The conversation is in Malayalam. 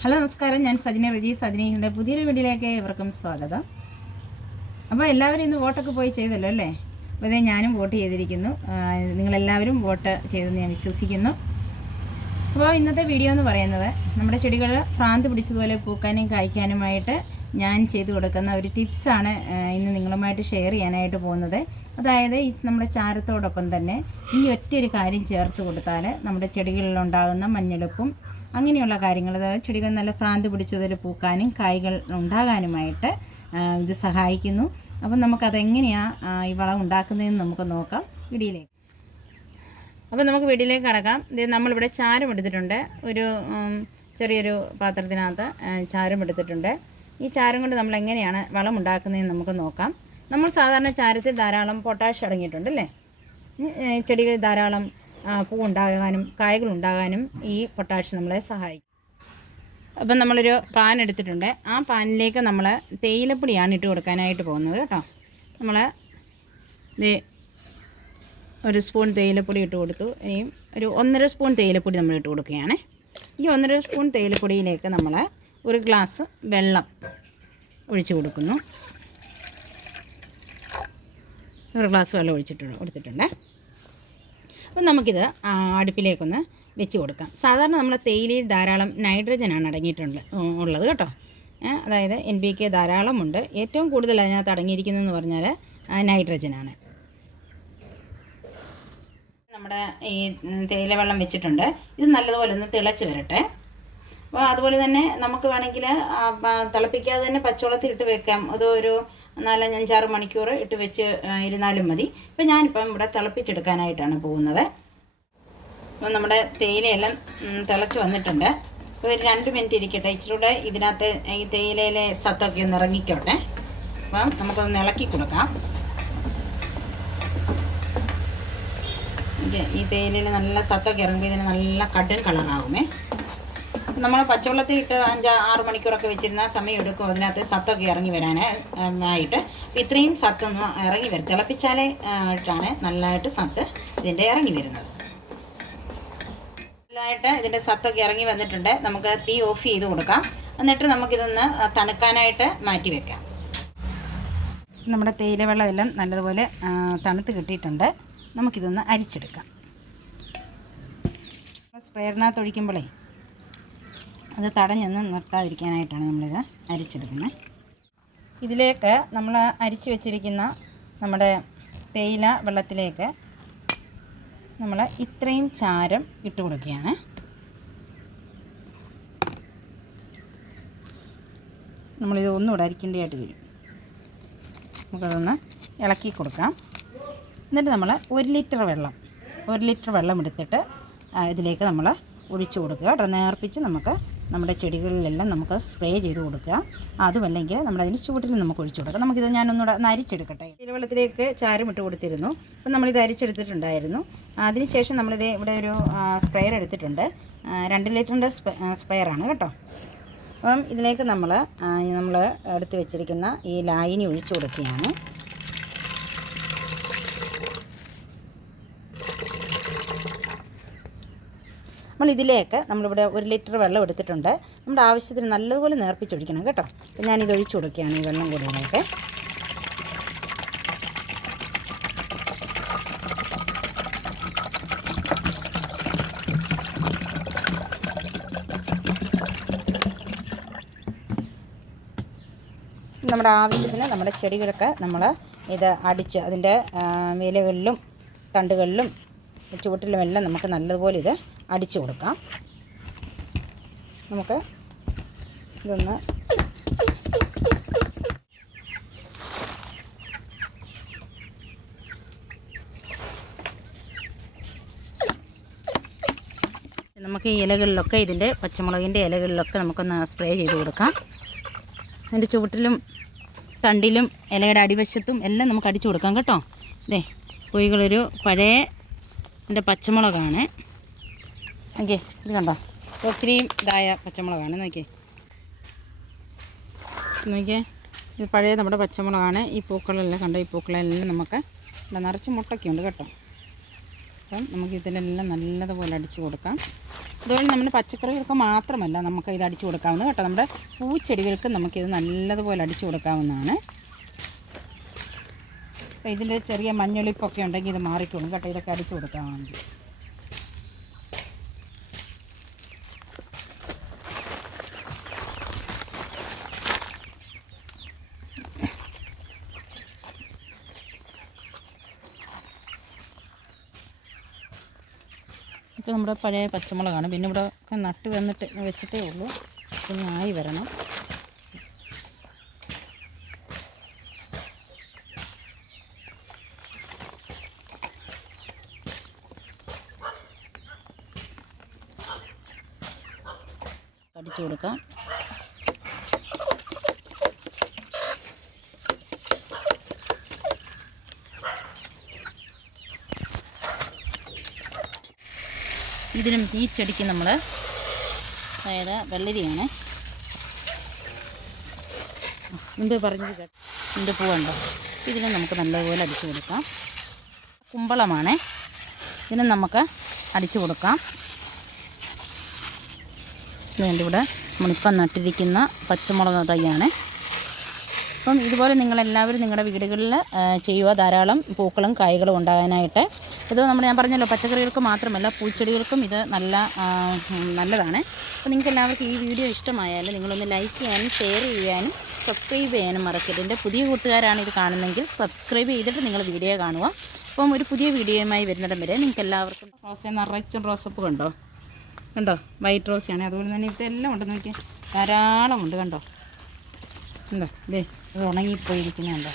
ഹലോ നമസ്കാരം. ഞാൻ സജിന റജി സജിനയുടെ പുതിയൊരു വീഡിയോയിലേക്ക് ഇവർക്കും സ്വാഗതം. അപ്പോൾ എല്ലാവരും ഇന്ന് വോട്ടൊക്കെ പോയി ചെയ്തല്ലോ അല്ലേ? അപ്പോൾ ഇതേ ഞാനും വോട്ട് ചെയ്തിരിക്കുന്നു. നിങ്ങളെല്ലാവരും വോട്ട് ചെയ്തെന്ന് ഞാൻ വിശ്വസിക്കുന്നു. അപ്പോൾ ഇന്നത്തെ വീഡിയോ എന്ന് പറയുന്നത് നമ്മുടെ ചെടികൾ ഭ്രാന്ത് പിടിച്ചതുപോലെ പൂക്കാനും കായ്ക്കാനുമായിട്ട് ഞാൻ ചെയ്തു കൊടുക്കുന്ന ഒരു ടിപ്സാണ് ഇന്ന് നിങ്ങളുമായിട്ട് ഷെയർ ചെയ്യാനായിട്ട് പോകുന്നത്. അതായത് നമ്മുടെ ചാരത്തോടൊപ്പം തന്നെ ഈ ഒറ്റയൊരു കാര്യം ചേർത്ത് കൊടുത്താൽ നമ്മുടെ ചെടികളിലുണ്ടാകുന്ന മഞ്ഞെടുപ്പും അങ്ങനെയുള്ള കാര്യങ്ങൾ അതായത് ചെടികൾ നല്ല ഭ്രാന്ത് പിടിച്ചതിൽ പൂക്കാനും കായ്കൾ ഉണ്ടാകാനുമായിട്ട് ഇത് സഹായിക്കുന്നു. അപ്പം നമുക്കതെങ്ങനെയാണ് ഈ വളം ഉണ്ടാക്കുന്നതെന്ന് നമുക്ക് നോക്കാം വീടിയിലേക്ക് അപ്പോൾ നമുക്ക് വീട്ടിലേക്ക് കടക്കാം. ഇത് നമ്മളിവിടെ ചാരം എടുത്തിട്ടുണ്ട്. ഒരു ചെറിയൊരു പാത്രത്തിനകത്ത് ചാരം എടുത്തിട്ടുണ്ട്. ഈ ചാരം കൊണ്ട് നമ്മൾ എങ്ങനെയാണ് വളം ഉണ്ടാക്കുന്നതെന്ന് നമുക്ക് നോക്കാം. നമ്മൾ സാധാരണ ചാരത്തിൽ ധാരാളം പൊട്ടാഷ് അടങ്ങിയിട്ടുണ്ട് അല്ലേ? ചെടികൾ ധാരാളം പൂ ഉണ്ടാകാനും കായകൾ ഉണ്ടാകാനും ഈ പൊട്ടാഷ് നമ്മളെ സഹായിക്കും. അപ്പം നമ്മളൊരു പാൻ എടുത്തിട്ടുണ്ട്. ആ പാനിലേക്ക് നമ്മൾ തേയിലപ്പൊടിയാണ് ഇട്ട് കൊടുക്കാനായിട്ട് പോകുന്നത് കേട്ടോ. നമ്മൾ ഒരു സ്പൂൺ തേയിലപ്പൊടി ഇട്ട് കൊടുത്തു. ഇനി ഒരു ഒന്നര സ്പൂൺ തേയിലപ്പൊടി നമ്മൾ ഇട്ട് കൊടുക്കുകയാണ്. ഈ ഒന്നര സ്പൂൺ തേയിലപ്പൊടിയിലേക്ക് നമ്മൾ ഒരു ഗ്ലാസ് വെള്ളം ഒഴിച്ചു കൊടുക്കുന്നു. ഒരു ഗ്ലാസ് വെള്ളം ഒഴിച്ചിട്ടുണ്ട് കൊടുത്തിട്ടുണ്ട്. അപ്പം നമുക്കിത് അടുപ്പിലേക്കൊന്ന് വെച്ച് കൊടുക്കാം. സാധാരണ നമ്മുടെ തേയിലയിൽ ധാരാളം നൈട്രജനാണ് അടങ്ങിയിട്ടുണ്ട് ഉള്ളത് കേട്ടോ. അതായത് എൻ പി കെ ധാരാളമുണ്ട്. ഏറ്റവും കൂടുതൽ അതിനകത്ത് അടങ്ങിയിരിക്കുന്നതെന്ന് പറഞ്ഞാൽ നൈട്രജനാണ് നമ്മുടെ ഈ തേയില വെള്ളം വെച്ചിട്ടുണ്ട്. ഇത് നല്ലതുപോലെ ഒന്ന് തിളച്ച് വരട്ടെ. അപ്പോൾ അതുപോലെ തന്നെ നമുക്ക് വേണമെങ്കിൽ തിളപ്പിക്കാതെ തന്നെ പച്ചവെള്ളത്തിൽ ഇട്ട് വെക്കാം. അതൊരു നാലഞ്ച് അഞ്ചാറ് മണിക്കൂർ ഇട്ട് വെച്ച് ഇരുന്നാലും മതി. ഇപ്പം ഞാനിപ്പം ഇവിടെ തിളപ്പിച്ചെടുക്കാനായിട്ടാണ് പോകുന്നത്. അപ്പോൾ നമ്മുടെ തേയിലയെല്ലാം തിളച്ച് വന്നിട്ടുണ്ട്. അപ്പോൾ ഒരു രണ്ട് മിനിറ്റ് ഇരിക്കട്ടെ. ഇച്ചിരി കൂടെ ഇതിനകത്ത് ഈ തേയിലയിലെ സത്തൊക്കെ ഒന്ന് ഇറങ്ങിക്കോട്ടെ. അപ്പം നമുക്കൊന്ന് ഇളക്കി കൊടുക്കാം. ഈ തേയിലയിൽ നല്ല സത്തൊക്കെ ഇറങ്ങുമ്പോൾ ഇതിന് നല്ല കടും കളറാകുമേ നമ്മൾ പച്ചവെള്ളത്തിൽ ഇട്ട് അഞ്ച് ആറ് മണിക്കൂറൊക്കെ വെച്ചിരുന്ന സമയം എടുക്കും. അതിനകത്ത് സത്തൊക്കെ ഇറങ്ങി അപ്പോൾ ഇത്രയും സത്തൊന്ന് ഇറങ്ങി വരും. തിളപ്പിച്ചാലേ ആയിട്ടാണ് നല്ലതായിട്ട് സത്ത് ഇതിന്റെ ഇറങ്ങി വരുന്നത്. നല്ലതായിട്ട് ഇതിന്റെ സത്തൊക്കെ ഇറങ്ങി വന്നിട്ടുണ്ട്. നമുക്ക് തീ ഓഫ് ചെയ്ത് കൊടുക്കാം. എന്നിട്ട് നമുക്കിതൊന്ന് തണുക്കാനായിട്ട് മാറ്റി വെക്കാം. നമ്മുടെ തേയില വെള്ളമെല്ലാം നല്ലതുപോലെ തണുത്ത് കിട്ടിയിട്ടുണ്ട്. നമുക്കിതൊന്ന് അരിച്ചെടുക്കാം. സ്പ്രെയറിനകത്ത് ഒഴിക്കുമ്പോഴേ അത് തടഞ്ഞൊന്ന് നിർത്താതിരിക്കാനായിട്ടാണ് നമ്മളിത് അരിച്ചെടുക്കുന്നത്. ഇതിലേക്ക് നമ്മൾ അരിച്ചു വെച്ചിരിക്കുന്ന നമ്മുടെ തേയില വെള്ളത്തിലേക്ക് നമ്മൾ ഇത്രയും ചാരം ഇട്ട് കൊടുക്കുകയാണ്. നമ്മളിത് ഒന്നുകൂടെ അരിക്കേണ്ടതായിട്ട് വരും. നമുക്കതൊന്ന് ഇളക്കി കൊടുക്കാം. എന്നിട്ട് നമ്മൾ ഒരു ലിറ്റർ വെള്ളം ഒരു ലിറ്റർ വെള്ളം എടുത്തിട്ട് ഇതിലേക്ക് നമ്മൾ ഒഴിച്ചു കൊടുക്കുക. കേട്ടോ നേർപ്പിച്ച് നമുക്ക് നമ്മുടെ ചെടികളിലെല്ലാം നമുക്ക് സ്പ്രേ ചെയ്ത് കൊടുക്കുക. അതുമല്ലെങ്കിൽ നമ്മളതിന് ചൂട്ടിൽ നമുക്ക് ഒഴിച്ചു കൊടുക്കാം. നമുക്കിത് ഞാനൊന്നുകൂടെ നരിച്ചെടുക്കട്ടെ. അരിച്ചെടുക്കട്ടെ വെള്ളത്തിലേക്ക് ചാരം ഇട്ട് കൊടുത്തിരുന്നു. അപ്പം നമ്മളിത് അരിച്ചെടുത്തിട്ടുണ്ടായിരുന്നു. അതിനുശേഷം നമ്മളിത് ഇവിടെ ഒരു സ്പ്രെയർ എടുത്തിട്ടുണ്ട്. രണ്ട് ലിറ്ററിന്റെ സ്പ്രെയറാണ് കേട്ടോ. അപ്പം ഇതിലേക്ക് നമ്മൾ നമ്മൾ എടുത്ത് വെച്ചിരിക്കുന്ന ഈ ലായിനി ഒഴിച്ചു കൊടുക്കുകയാണ്. നമ്മൾ ഇതിലേക്ക് നമ്മളിവിടെ ഒരു ലിറ്റർ വെള്ളം എടുത്തിട്ടുണ്ട്. നമ്മുടെ ആവശ്യത്തിന് നല്ലതുപോലെ നേർപ്പിച്ചൊഴിക്കണം കേട്ടോ. അപ്പം ഞാനിത് ഒഴിച്ചു കൊടുക്കുകയാണ് ഈ വെള്ളം കൂടി ഇതിലേക്ക് നമ്മുടെ ആവശ്യത്തിന് നമ്മുടെ ചെടികളൊക്കെ നമ്മൾ ഇത് അടിച്ച് അതിന്റെ വിലകളിലും തണ്ടുകളിലും ചുവട്ടിലുമെല്ലാം നമുക്ക് നല്ലതുപോലെ ഇത് അടിച്ചു കൊടുക്കാം. നമുക്ക് ഇതൊന്ന് നമുക്ക് ഈ ഇലകളിലൊക്കെ ഇതിന്റെ പച്ചമുളകിന്റെ ഇലകളിലൊക്കെ നമുക്കൊന്ന് സ്പ്രേ ചെയ്ത് കൊടുക്കാം. അതിന്റെ ചുവട്ടിലും തണ്ടിലും ഇലയുടെ അടിവശത്തും എല്ലാം നമുക്ക് അടിച്ചു കൊടുക്കാം കേട്ടോ. ഇതേ കോഴികളൊരു പഴയ എന്റെ പച്ചമുളകാണ്. നോക്കിയേ ഇത് കണ്ടോ? ഒത്തിരിയും ഇതായ പച്ചമുളകാണ് നോക്കിയേ നോക്കിയേ ഇത് പഴയ നമ്മുടെ പച്ചമുളകാണ്. ഈ പൂക്കളെല്ലാം കണ്ടോ? ഈ പൂക്കളെല്ലാം നമുക്ക് ഇവിടെ നിറച്ച് മുട്ടൊക്കെ ഉണ്ട് കേട്ടോ. അപ്പം നമുക്ക് ഇതിലെല്ലാം നല്ലതുപോലെ അടിച്ചു കൊടുക്കാം. അതുപോലെ നമ്മുടെ പച്ചക്കറികൾക്ക് മാത്രമല്ല നമുക്ക് ഇത് അടിച്ചു കൊടുക്കാവുന്നത് കേട്ടോ. നമ്മുടെ പൂച്ചെടികൾക്ക് നമുക്കിത് നല്ലതുപോലെ അടിച്ചു കൊടുക്കാവുന്നതാണ്. അപ്പോൾ ഇതിന്റെ ചെറിയ മഞ്ഞളിപ്പൊക്കെ ഉണ്ടെങ്കിൽ ഇത് മാറിക്കോളും കേട്ടോ. ഇതൊക്കെ അടിച്ചു കൊടുക്കാമെങ്കിൽ ഇത് നമ്മുടെ പഴയ പച്ചമുളകാണ്. പിന്നെ ഇവിടെ ഒക്കെ നട്ട് വന്നിട്ട് വെച്ചിട്ടേ ഉള്ളൂ. പിന്നെ ആയി വരണം. അടിച്ചു കൊടുക്കാം. ഇതിനും ഈ ചെടിക്ക് നമ്മൾ അതായത് വെള്ളരിയാണ്. മുമ്പ് പറഞ്ഞത് കേട്ടോ. ഇതിന്റെ പൂവുണ്ടോ? ഇതിനെ നമുക്ക് നല്ലതുപോലെ അടിച്ചു കൊടുക്കാം. കുമ്പളമാണ്. ഇതിനെ നമുക്ക് അടിച്ചു കൊടുക്കാം. വേണ്ടിവിടെ നമ്മളിപ്പം നട്ടിരിക്കുന്ന പച്ചമുളക് തൈയാണ്. അപ്പം ഇതുപോലെ നിങ്ങളെല്ലാവരും നിങ്ങളുടെ വീടുകളിൽ ചെയ്യുക. ധാരാളം പൂക്കളും കായ്കളും ഉണ്ടാകാനായിട്ട്. ഇത് നമ്മൾ ഞാൻ പറഞ്ഞല്ലോ പച്ചക്കറികൾക്ക് മാത്രമല്ല പൂച്ചെടികൾക്കും ഇത് നല്ല നല്ലതാണ്. അപ്പോൾ നിങ്ങൾക്ക് എല്ലാവർക്കും ഈ വീഡിയോ ഇഷ്ടമായാൽ നിങ്ങളൊന്ന് ലൈക്ക് ചെയ്യാനും ഷെയർ ചെയ്യാനും സബ്സ്ക്രൈബ് ചെയ്യാനും മറക്കരുത്. എന്റെ പുതിയ കൂട്ടുകാരാണ് ഇത് കാണുന്നതെങ്കിൽ സബ്സ്ക്രൈബ് ചെയ്തിട്ട് നിങ്ങൾ വീഡിയോ കാണുക. അപ്പം ഒരു പുതിയ വീഡിയോയുമായി വരുന്നിടം വരെ നിങ്ങൾക്ക് എല്ലാവർക്കും റോസ നിറച്ചും റോസപ്പ് കണ്ടോ? കണ്ടോ? വൈറ്റ് റോസയാണ്. അതുപോലെ തന്നെ ഇതെല്ലാം ഉണ്ട് നോക്കിയാൽ ധാരാളം ഉണ്ട് കണ്ടോ? ഉണ്ടോ ഇതേ ഇത് ഉണങ്ങിപ്പോയിരിക്കുന്നുണ്ടോ